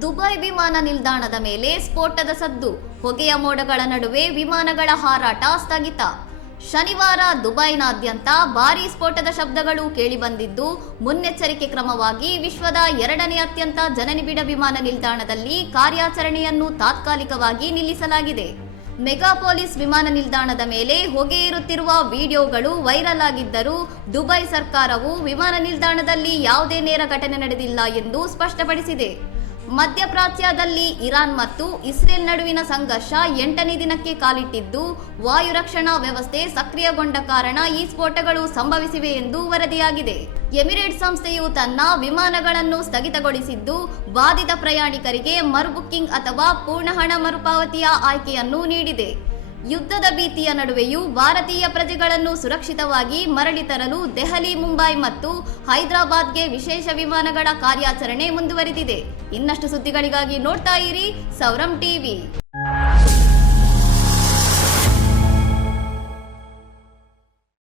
Dubai ವಿಮಾನ ನಿಲ್ದಾಣದ ಮೇಲೆ ಸ್ಫೋಟದ ಸದ್ದು, ಹೊಗೆಯ ಮೋಡಗಳ ನಡುವೆ ವಿಮಾನಗಳ ಹಾರಾಟ ಸ್ಥಗಿತ. ಶನಿವಾರ ದುಬೈನಾದ್ಯಂತ ಭಾರೀ ಸ್ಫೋಟದ ಶಬ್ದಗಳು ಕೇಳಿಬಂದಿದ್ದು, ಮುನ್ನೆಚ್ಚರಿಕೆ ಕ್ರಮವಾಗಿ ವಿಶ್ವದ 2ನೇ ಅತ್ಯಂತ ಜನನಿಬಿಡ ವಿಮಾನ ನಿಲ್ದಾಣದಲ್ಲಿ ಕಾರ್ಯಾಚರಣೆಯನ್ನು ತಾತ್ಕಾಲಿಕವಾಗಿ ನಿಲ್ಲಿಸಲಾಗಿದೆ. ಮೆಗಾಪೋಲಿಸ್ ವಿಮಾನ ನಿಲ್ದಾಣದ ಮೇಲೆ ಹೊಗೆ ಇರುತ್ತಿರುವ ವಿಡಿಯೋಗಳು ವೈರಲ್ ಆಗಿದ್ದರೂ ದುಬೈ ಸರ್ಕಾರವು ವಿಮಾನ ನಿಲ್ದಾಣದಲ್ಲಿ ಯಾವುದೇ ನೇರ ಘಟನೆ ನಡೆದಿಲ್ಲ ಎಂದು ಸ್ಪಷ್ಟಪಡಿಸಿದೆ. ಮಧ್ಯಪ್ರಾಚ್ಯದಲ್ಲಿ ಇರಾನ್ ಮತ್ತು ಇಸ್ರೇಲ್ ನಡುವಿನ ಸಂಘರ್ಷ 8ನೇ ದಿನಕ್ಕೆ ಕಾಲಿಟ್ಟಿದ್ದು, ವಾಯು ರಕ್ಷಣಾ ವ್ಯವಸ್ಥೆ ಸಕ್ರಿಯಗೊಂಡ ಕಾರಣ ಈ ಸ್ಫೋಟಗಳು ಸಂಭವಿಸಿವೆ ಎಂದು ವರದಿಯಾಗಿದೆ. ಎಮಿರೇಟ್ಸ್ ಸಂಸ್ಥೆಯು ತನ್ನ ವಿಮಾನಗಳನ್ನು ಸ್ಥಗಿತಗೊಳಿಸಿದ್ದು, ಬಾಧಿತ ಪ್ರಯಾಣಿಕರಿಗೆ ಮರುಬುಕ್ಕಿಂಗ್ ಅಥವಾ ಪೂರ್ಣ ಹಣ ಮರುಪಾವತಿಯ ಆಯ್ಕೆಯನ್ನು ನೀಡಿದೆ. ಯುದ್ಧದ ಭೀತಿಯ ನಡುವೆಯೂ ಭಾರತೀಯ ಪ್ರಜೆಗಳನ್ನು ಸುರಕ್ಷಿತವಾಗಿ ಮರಳಿ ತರಲು ದೆಹಲಿ, ಮುಂಬೈ ಮತ್ತು ಹೈದರಾಬಾದ್ಗೆ ವಿಶೇಷ ವಿಮಾನಗಳ ಕಾರ್ಯಾಚರಣೆ ಮುಂದುವರೆದಿದೆ. ಇನ್ನಷ್ಟು ಸುದ್ದಿಗಳಿಗಾಗಿ ನೋಡ್ತಾ ಇರಿ ಸೌರಂ ಟಿವಿ.